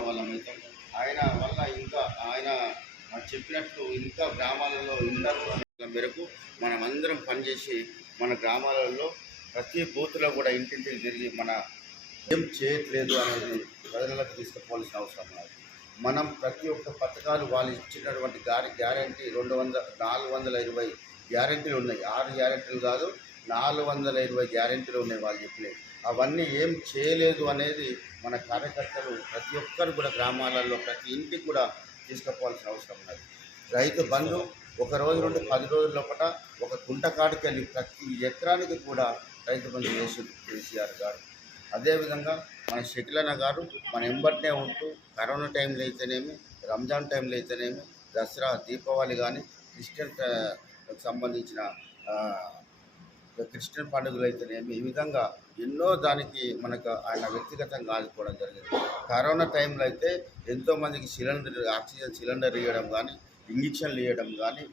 వారికి వల్ల మిగతా ఆయన వల్ల ఇంకా ఆయన మాకు చెప్పినట్లు ఇంకా గ్రామాలలో ఇంటర్ మేరకు మనం అందరం పనిచేసి మన గ్రామాలలో ప్రతి బూత్లో కూడా ఇంటింటికి తిరిగి మన ఏం చేయట్లేదు అనేది ప్రజలకు తీసుకుపోవాల్సిన అవసరం లేదు మనం ప్రతి ఒక్క పథకాలు వాళ్ళు ఇచ్చినటువంటి గారి గ్యారంటీ రెండు వందల నాలుగు వందల ఇరవై గ్యారంటీలు ఉన్నాయి. ఆరు గ్యారంటీలు కాదు నాలుగు వందల ఇరవై గ్యారంటీలు ఉన్నాయి వాళ్ళు చెప్పినవి. అవన్నీ ఏం చేయలేదు అనేది మన కార్యకర్తలు ప్రతి ఒక్కరు కూడా గ్రామాలలో ప్రతి ఇంటికి కూడా తీసుకుపోవాల్సిన అవసరం ఉన్నది. రైతు బంధు ఒక రోజు నుండి పది రోజుల లోపల ఒక గుంట కాడికి వెళ్ళి ప్రతి ఎకరానికి కూడా రైతు బంధు వేసింది కేసీఆర్ గారు. అదేవిధంగా మన షకిలన్న గారు మన ఎంబట్నే ఉంటూ కరోనా టైంలో అయితేనేమి రంజాన్ టైంలో అయితేనేమి దసరా దీపావళి కానీ క్రిస్టియన్ సంబంధించిన క్రిస్టియన్ పండుగలు అయితేనేమి ఈ విధంగా ఎన్నో దానికి మనకు ఆయన వ్యక్తిగతంగా ఆదుకోవడం జరిగింది. కరోనా టైంలో అయితే ఎంతోమందికి సిలిండర్ ఆక్సిజన్ సిలిండర్ ఇవ్వడం కానీ ఇంజక్షన్లు ఇవ్వడం కానీ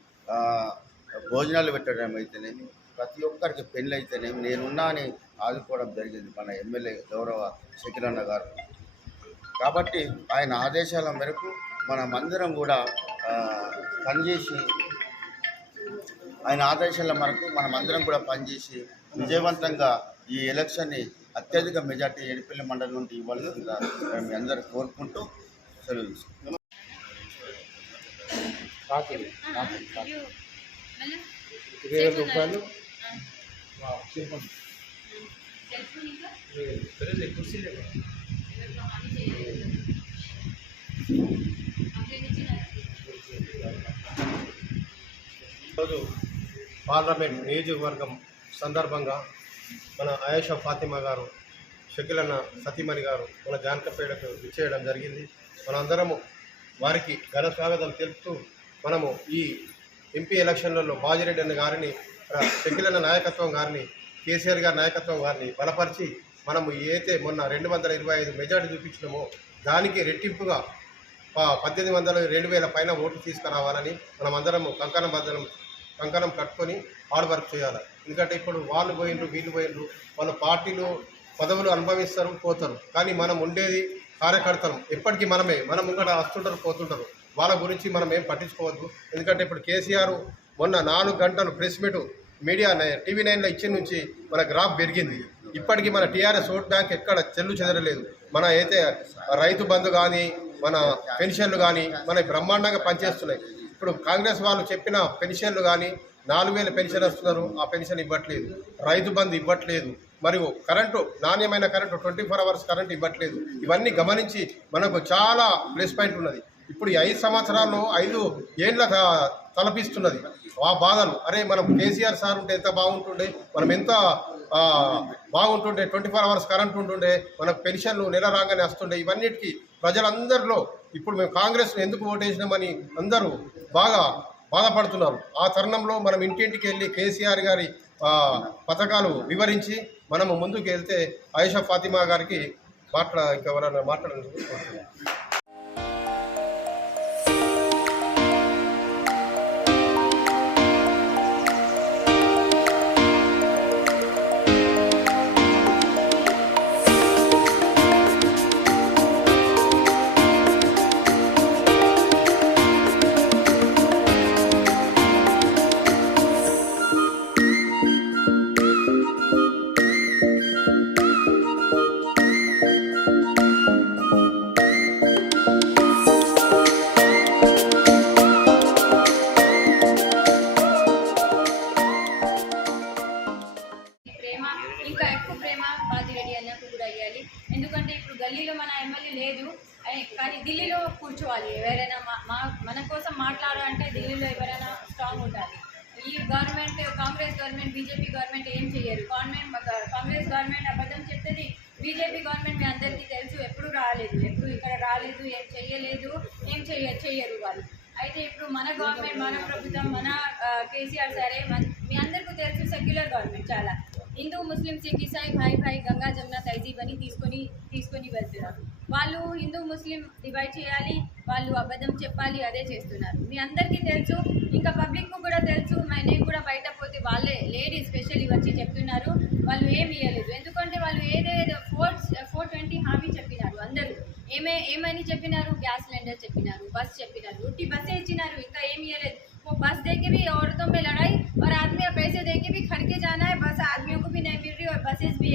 భోజనాలు పెట్టడం అయితేనేమి ప్రతి ఒక్కరికి పెళ్ళి అయితేనేమి నేనున్నా అని ఆదుకోవడం జరిగింది మన ఎమ్మెల్యే గౌరవ శకిలన్న గారు. కాబట్టి ఆయన ఆదేశాల మేరకు మనమందరం కూడా పనిచేసి ఆయన ఆదేశాల మేరకు మనమందరం కూడా పనిచేసి విజయవంతంగా ఈ ఎలక్షన్ని అత్యధిక మెజార్టీ ఏడుపల్లి మండలం నుండి ఇవ్వాల్సిందిగా మేము అందరూ కోరుకుంటూ సెలవు రూపాయలు? ఈరోజు పార్లమెంట్ నియోజకవర్గం సందర్భంగా మన ఆయేషా ఫాతిమా గారు షకిలన్న సతీమణి గారు మన జానకపేటకు విచ్చేయడం జరిగింది. మనందరము వారికి ఘన స్వాగతం తెలుపుతూ మనము ఈ ఎంపీ ఎలక్షన్లలో బాజిరెడ్డి అన్న గారిని షకిలన్న నాయకత్వం గారిని కేసీఆర్ గారి నాయకత్వం గారిని బలపరిచి మనము ఏదైతే మొన్న రెండు వందల ఇరవై ఐదు మెజార్టీ చూపించినామో దానికి రెట్టింపుగా ప- పద్దెనిమిది వందల రెండు వేల పైన ఓట్లు తీసుకురావాలని మనం కంకణం బద్దలం కంకణం కట్టుకొని హార్డ్ వర్క్ చేయాలి. ఎందుకంటే ఇప్పుడు వాళ్ళు పోయిండ్రు వీళ్ళు పోయిండ్రు వాళ్ళ పార్టీలు పదవులు అనుభవిస్తారు పోతారు. కానీ మనం ఉండేది కార్యకర్తలు. ఎప్పటికీ మనమే. మనం ముంగట వస్తుంటారు పోతుంటారు. వాళ్ళ గురించి మనం ఏం పట్టించుకోవద్దు. ఎందుకంటే ఇప్పుడు కేసీఆర్ మొన్న నాలుగు గంటలు ప్రెస్ మీటు మీడియా టీవీ నైన్లో ఇచ్చిన నుంచి మన గ్రాఫ్ పెరిగింది. ఇప్పటికీ మన టీఆర్ఎస్ ఓట్ బ్యాంక్ ఎక్కడ చెల్లు చెదరలేదు. మన అయితే రైతు బంధు కానీ మన పెన్షన్లు కానీ మన బ్రహ్మాండంగా పనిచేస్తున్నాయి. ఇప్పుడు కాంగ్రెస్ వాళ్ళు చెప్పిన పెన్షన్లు కానీ నాలుగు వేల పెన్షన్ వస్తున్నారు. ఆ పెన్షన్ ఇవ్వట్లేదు. రైతు బంధు ఇవ్వట్లేదు. మరియు కరెంటు నాణ్యమైన current twenty four hours current ఇవ్వట్లేదు. ఇవన్నీ గమనించి మనకు చాలా ప్లస్ పాయింట్ ఉన్నది. ఇప్పుడు ఈ ఐదు సంవత్సరాల్లో ఐదు ఏళ్ళ త- తలపిస్తున్నది. ఆ బాధలు. అరే మనం కేసీఆర్ సార్ ఉంటే ఎంత బాగుంటుండే? మనం ఎంత బాగుంటుండే? ట్వంటీ ఫోర్ అవర్స్ కరెంట్ ఉంటుండే? మన పెన్షన్లు నెల రాగానే వస్తుండే? ఇవన్నిటికీ ప్రజలందరిలో ఇప్పుడు మేము కాంగ్రెస్ ఎందుకు ఓటేసినామని అందరూ బాగా బాధపడుతున్నారు. ఆ తరుణంలో మనం ఇంటింటికి వెళ్ళి కేసీఆర్ గారి పథకాలు వివరించి మనము ముందుకు వెళ్తే ఆయిషా ఫాతిమా గారికి మాట్లా ఇంకెవరైనా మాట్లాడాలని ఢిల్లీలో మన ఎమ్మెల్యే లేదు. కానీ ఢిల్లీలో కూర్చోవాలి. ఎవరైనా మా మన కోసం మాట్లాడాలంటే ఢిల్లీలో ఎవరైనా స్ట్రాంగ్ ఉండాలి. ఈ government Congress government BJP government ఏం చేయరు. గవర్నమెంట్ కాంగ్రెస్ గవర్నమెంట్ అబద్ధం చెప్తుంది. బీజేపీ గవర్నమెంట్ మీ అందరికీ తెలుసు. ఎప్పుడు రాలేదు. ఎప్పుడు ఇక్కడ రాలేదు. ఏం చెయ్యలేదు ఏం చెయ్య చెయ్యరు వాళ్ళు. అయితే ఇప్పుడు మన గవర్నమెంట్ మన ప్రభుత్వం మన కేసీఆర్ సరే మీ అందరికీ తెలుసు సెక్యులర్ గవర్నమెంట్ చాలా. హిందూ ముస్లిం సిక్ ఇసాయి భాయ్ భాయ్ గంగా జమున తైజీబ్ అని తీసుకొని తీసుకొని వెళ్తున్నారు వాళ్ళు హిందూ ముస్లిం డివైడ్ చేయాలి వాళ్ళు అబద్ధం చెప్పాలి అదే చేస్తున్నారు మీ అందరికీ తెలుసు ఇంకా పబ్లిక్ కూడా తెలుసు మరి నేను కూడా బయట పోతే వాళ్ళే లేడీస్ స్పెషల్లీ వచ్చి చెప్తున్నారు వాళ్ళు ఏమి ఇవ్వలేదు ఎందుకంటే వాళ్ళు ఏదేదో ఫోర్ ఫోర్ ట్వంటీ హామీ చెప్పినారు అందరూ ఏమే ఏమని చెప్పినారు గ్యాస్ సిలిండర్ చెప్పినారు బస్ చెప్పినారు ఉట్టి బస్సే ఇచ్చినారు ఇంకా ఏమి ఇవ్వలేదు वो बस दे के भी औरतों में लड़ाई और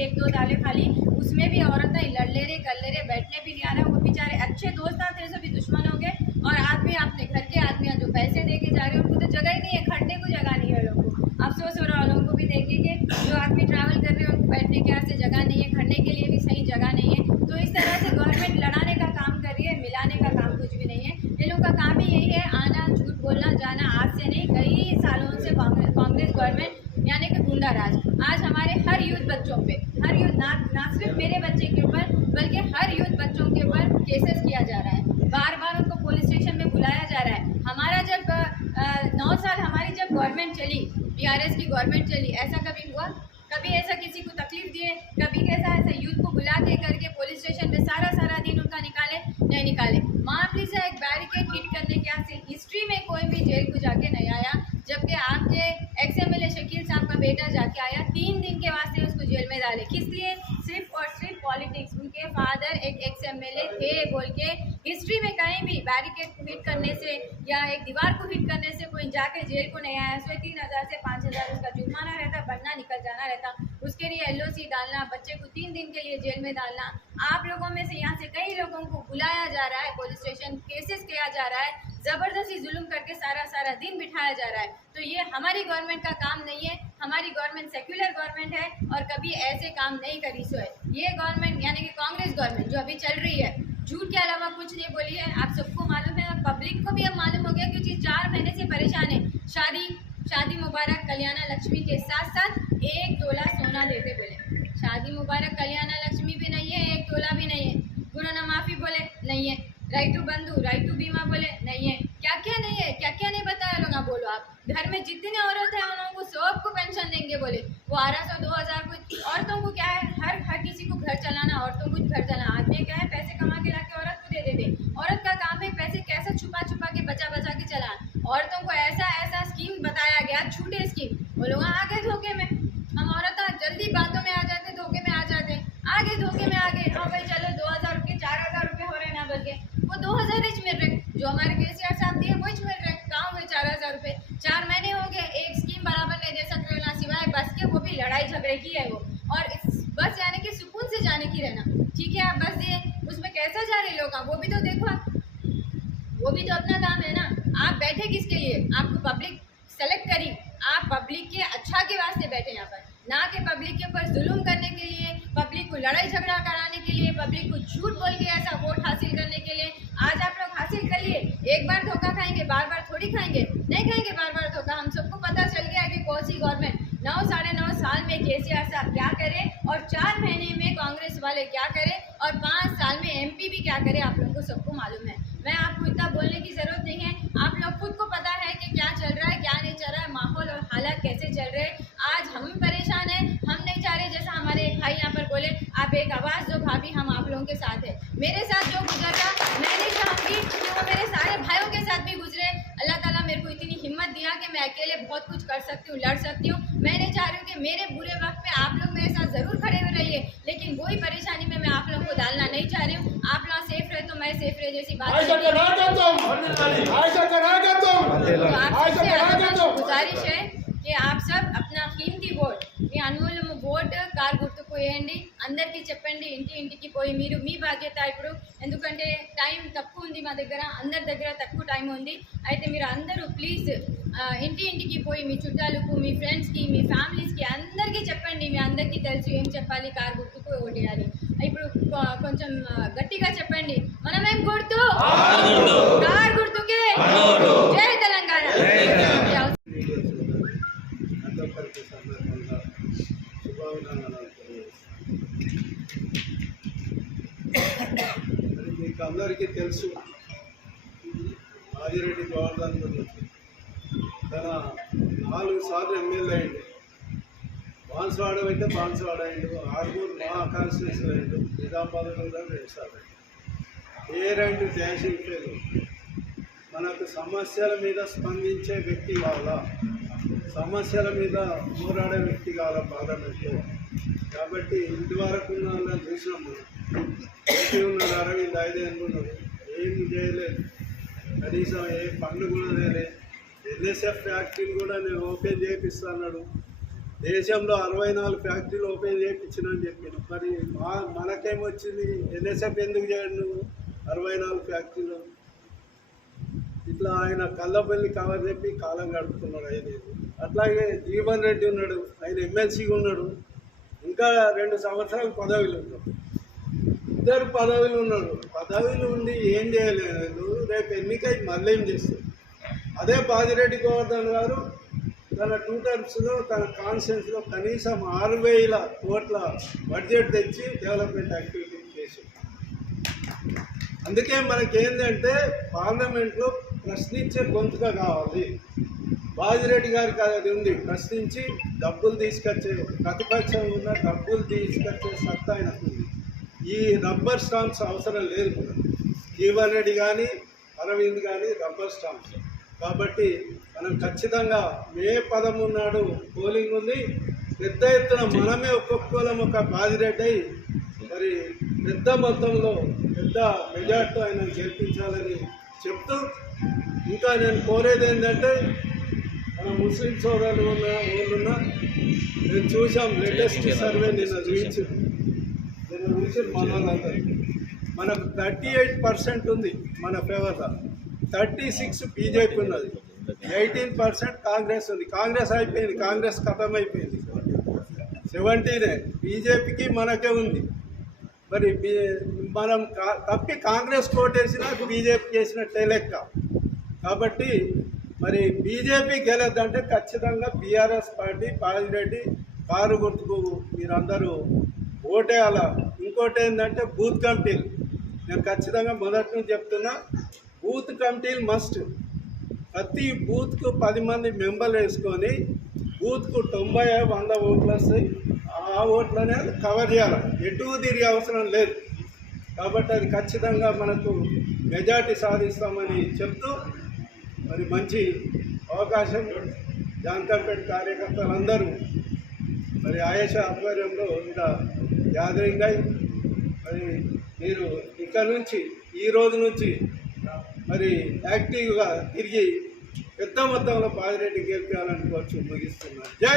एक दो डाले खाली उसमें भी औरतें लड़ ले रहे, कर ले रहे, बैठने भी नहीं आ रहा। वो बेचारे अच्छे दोस्त आते से भी दुश्मन हो गए। और आदमी अपने घर के आदमी जो पैसे दे के जा रहे हैं, उनको तो जगह ही नहीं है, खड़ने को जगह नहीं है लोगों को। अफसोस हो रहा है लोगों को भी देखेंगे जो आदमी ट्रैवल कर रहे हैं, उनको बैठने के यहाँ से जगह नहीं है, खड़ने के लिए भी सही जगह नहीं है। तो इस तरह से गवर्नमेंट लड़ाने का काम कर रही है, मिलाने का काम कुछ भी नहीं है। ये लोग का काम ही यही है, आना, झूठ बोलना, जाना, आज से नहीं, कई सालों से कांग्रेस गवर्नमेंट कि गुंडा राज। आज हमारे हर यूथ बच्चों पे, हर यूथ ना ना सिर्फ़ मेरे बच्चे के ऊपर, बल्कि हर यूथ बच्चों के ऊपर केसेस किया जा रहा है। बार बार उनको पुलिस स्टेशन में बुलाया जा रहा है। हमारा जब नौ साल हमारी जब गवर्नमेंट चली बीआरएस की गवर्नमेंट चली, ऐसा कभी हुआ? कभी ऐसा किसी को तकलीफ़ दिए? कभी कैसा ऐसा यूथ को बुला के करके पुलिस स्टेशन में सारा सारा दिन उनका निकाले? नहीं निकाले मामली से एक बैरिकेड हिट करने के यहाँ से हिस्ट्री में कोई भी जेल को जाके नहीं आया जबकि आपके ex M L A Shakeel sahab का बेटा जाके आया तीन दिन के वास्ते उसको जेल में डाले किस लिए सिर्फ़ और सिर्फ़ पॉलिटिक्स उनके फादर एक एक्स एम एल ए थे बोल के हिस्ट्री में कहीं भी बैरिकेड को हिट करने से या एक दीवार को हिट करने से कोई जाके जेल को नहीं आया, उसमें तीन हज़ार से पाँच हज़ार उसका जुर्माना रहता बनना निकल जाना रहता। उसके लिए एलओसी डालना, बच्चे को तीन दिन के लिए जेल में डालना। आप लोगों में से यहाँ से कई लोगों को बुलाया जा रहा है पुलिस स्टेशन केसेस किया जा रहा है, ज़बरदस्ती जुल्म करके सारा सारा दिन बिठाया जा रहा है। तो ये हमारी गवर्नमेंट का काम नहीं है, हमारी गवर्नमेंट सेक्युलर गवर्नमेंट है और कभी ऐसे काम नहीं करी सो है। ये गवर्नमेंट यानी कि कांग्रेस गवर्नमेंट जो अभी चल रही है, झूठ के अलावा कुछ नहीं बोली है। आप सबको मालूम है पब्लिक को भी अब मालूम हो गया क्योंकि चार महीने से परेशान है। शादी शादी मुबारक कल्याणा लक्ष्मी के साथ साथ एक तोला सोना देते बोले। शादी मुबारक कल्याणा लक्ष्मी भी नहीं है, एक तोला भी नहीं है। गुना माफ़ी बोले, नहीं है। राइटू बंधु राइटू बीमा बोले, नहीं है। क्या क्या नहीं है? क्या क्या नहीं बताया लोग ना बोलो आप। घर में जितने औरत है, उन लोगों को सबको पेंशन देंगे बोले। वो बारह सौ, दो हज़ार कुछ औरतों को क्या है? हर हर किसी को घर चलाना, औरतों को घर चलाना आदमी क्या है पैसे कमा के ला के औरत को दे देते औरत का काम है पैसे कैसे छुपा छुपा के बचा बचा के चलाना औरतों को ऐसा ऐसा स्कीम गया छूटे स्कीम वो लोग आ गए धोखे में। हम औरत जल्दी बातों में आ जाते, धोखे में आ जाते। आगे धोखे में आ गए हाँ भाई, चलो, दो हज़ार रुपये, चार हज़ार रुपये हो रहे ना बोल के वो दो हज़ार ही मिल रहे। जो हमारे के सी आर साहब दिए वही मिल रहे। कहाँ हुए चार हज़ार रुपये। चार महीने हो गए, एक स्कीम बराबर नहीं दे सकते ना सिवाय बस के, वो भी लड़ाई झगड़े की है वो। और बस जाने के, सुकून से जाने की रहना। ठीक है, आप बस दिए, उसमें कैसे जा रहे लोग आप? वो भी तो देखो आप। वो भी तो अपना काम है ना। आप बैठे किसके लिए? आपको पब्लिक सेलेक्ट करी, आप पब्लिक के अच्छा के वास्ते बैठे यहाँ पर। ना कि पब्लिक के ऊपर जुल्म करने के लिए, पब्लिक को लड़ाई झगड़ा कराने के लिए, पब्लिक को झूठ बोल के ऐसा वोट हासिल करने के लिए। आज आप लोग हासिल कर लिए, एक बार धोखा खाएँगे, बार बार थोड़ी खाएँगे, नहीं खाएँगे, बार बार धोखा। हम सबको पता चल गया कि कौन सी गवर्नमेंट नौ साढ़े नौ साल में के साहब क्या करे और चार महीने में कांग्रेस वाले क्या करे और पाँच साल में एमपी भी क्या करे, आप लोगों को सबको मालूम है। मैं आपको इतना बोलने की ज़रूरत नहीं है। आप लोग खुद को पता है कि क्या चल रहा है, क्या नहीं चल रहा है, माहौल और हालात कैसे चल रहे हैं। आज हम भी परेशान हैं। हम नहीं चाह रहे जैसा हमारे भाई यहाँ पर बोले, आप एक आवाज़ दो भाभी, हम आप लोगों के साथ है। मेरे साथ जो गुजर रहा मैं नहीं चाहूँगी कि वो मेरे सारे भाइयों के साथ भी गुजरे। अल्लाह ताला मेरे को इतनी हिम्मत दिया कि मैं अकेले बहुत कुछ कर सकती हूँ, लड़ सकती हूँ। मैं नहीं चाह रही हूँ कि मेरे बुरे वक्त में आप लोग मेरे साथ ज़रूर खड़े हुए रहिए, लेकिन वही परेशानी में मैं आप लोगों को डालना नहीं चाह रही हूँ। आप हमारी सेफ़ रहे जैसी बात ऐसा करा कर तुम? करा कर तुम? करा कर तुम? गुजारिश है कि आप सब अपना कीमती वोट ये अनमोल वोट कार వేయండి అందరికీ చెప్పండి ఇంటి ఇంటికి పోయి మీరు మీ బాధ్యత ఇప్పుడు. ఎందుకంటే టైం తక్కువ ఉంది మా దగ్గర అందరి దగ్గర తక్కువ టైం ఉంది. అయితే మీరు అందరూ ప్లీజ్ ఇంటి ఇంటికి పోయి మీ చుట్టాలకు మీ ఫ్రెండ్స్కి మీ ఫ్యామిలీస్కి అందరికీ చెప్పండి మీ అందరికీ తెలుసు ఏం చెప్పాలి కార్ గుర్తుకు ఓటేయాలి. ఇప్పుడు కొంచెం గట్టిగా చెప్పండి. మనమేం గుర్తు? కార్ గుర్తుకే? జై తెలంగాణ. శుభాభినందనలు తెలియజేస్తున్నాను. మరి మీకు అందరికీ తెలుసు. ఆదిరెడ్డి గోవర్ధన్ గురించి. తన నాలుగు సార్లు ఎమ్మెల్యే అయ్యాడు బాన్స్వాడ అయితే బాన్స్వాడ అయ్యిండు ఆరుగురు మా కాన్స్టిట్యూషన్ అయిండు. నిజామాబాద్ కూడా రెండు సార్లు ఏ రెండు దేశించారు మనకు సమస్యల మీద స్పందించే వ్యక్తి కావాలా? సమస్యల మీద పోరాడే వ్యక్తి కావాలా పార్లమెంట్లో? కాబట్టి ఇదివరకు ఉన్న చూసినాం మనం. ఉన్నాడు అరవింద్ ఐదే అనుకున్నాడు ఏం చేయలేదు కనీసం ఏ పనులు కూడా లేదు ఎన్ఎస్ఎఫ్ ఫ్యాక్టరీని కూడా నేను ఓపెన్ చేపిస్తాను దేశంలో అరవై నాలుగు ఫ్యాక్టరీలు ఓపెన్ చేయించినని చెప్పాను మరి మా మనకేమొచ్చింది ఎన్ఎస్ఎఫ్ ఎందుకు చేయండి నువ్వు? అరవై నాలుగు ఫ్యాక్టరీలు. ఇట్లా ఆయన కళ్ళబల్లి కవర్ చెప్పి కాలం గడుపుతున్నాడు ఆయన. అట్లాగే జీవన్ రెడ్డి ఉన్నాడు. ఆయన ఎమ్మెల్సీగా ఉన్నాడు. ఇంకా రెండు సంవత్సరాలు పదవిలో ఉన్నాడు ఇద్దరు పదవులు ఉన్నాడు పదవిలు ఉండి ఏం చేయలేదు. రేపు ఎన్నికై మళ్ళీ ఏం చేస్తారు? అదే బాజిరెడ్డి గోవర్ధన్ గారు తన టూ టర్మ్స్లో తన కాన్స్టిట్యూన్సీలో కనీసం ఆరు వేల కోట్ల బడ్జెట్ తెచ్చి డెవలప్మెంట్ యాక్టివిటీ చేశారు. అందుకే మనకేంటంటే పార్లమెంట్లో ప్రశ్నించే గొంతుగా కావాలి. బాజిరెడ్డి గారికి అది ఉంది. ప్రశ్నించి డబ్బులు తీసుకొచ్చే ప్రతిపక్షం ఉన్న డబ్బులు తీసుకొచ్చే సత్తా ఆయనకు ఉంది ఈ రబ్బర్ స్టాంప్స్ అవసరం లేదు. జీవన్ రెడ్డి కానీ అరవింద్ కానీ రబ్బర్ స్టాంప్స్ కాబట్టి మనం ఖచ్చితంగా మే పదమూడు నాడు పోలింగ్ ఉంది. పెద్ద ఎత్తున మనమే ఒక్కొక్కలం ఒక బాజిరెడ్డి అయి మరి పెద్ద మొత్తంలో పెద్ద మెజార్టీతో ఆయన గెలిపించాలని చెప్తూ ఇంకా నేను కోరేది ఏంటంటే మన ముస్లిం సోదరులు ఉన్న ఊళ్ళున్న నేను చూసాం లేటెస్ట్ సర్వే నిన్న మనోళ్ళందరూ మనకు థర్టీ ఎయిట్ పర్సెంట్ ఉంది మన ఫేవర్లో. థర్టీ సిక్స్ బీజేపీ ఉన్నది. ఎయిటీన్ పర్సెంట్ కాంగ్రెస్ ఉంది. కాంగ్రెస్ అయిపోయింది. కాంగ్రెస్ ఖతం అయిపోయింది సెవెంటీనే. బీజేపీకి మనకే ఉంది. మరి మనం తప్పి కాంగ్రెస్ కోటేసినా బీజేపీకి చేసినట్టే లెక్క. కాబట్టి మరి బీజేపీ గెలదంటే ఖచ్చితంగా బీఆర్ఎస్ పార్టీ పాజిరెడ్డి కారు గుర్తుకు మీరందరూ ఓటేయాల ఇంకోటి ఏంటంటే బూత్ కమిటీలు. నేను ఖచ్చితంగా మొదటి నుంచి చెప్తున్నా బూత్ కమిటీలు మస్ట్ ప్రతి బూత్కు పది మంది మెంబర్లు వేసుకొని బూత్కు తొంభై వంద ఓట్లు వస్తాయి ఆ ఓట్లనే కవర్ చేయాలి. ఎటు తిరిగే అవసరం లేదు. కాబట్టి అది ఖచ్చితంగా మనకు మెజార్టీ సాధిస్తామని చెప్తూ మరి మంచి అవకాశం జాన్కర్పేట కార్యకర్తలందరూ మరి ఆయేష ఆధ్వర్యంలో ఇక్కడ గ్యాదరింగ్ అయి మరి మీరు ఇక్కడ నుంచి ఈ రోజు నుంచి మరి యాక్టివ్గా తిరిగి పెద్ద మొత్తంలో పాజిరెడ్డి గెలిపాలనుకోవచ్చు కోరుచు ముగిస్తున్నాను. జై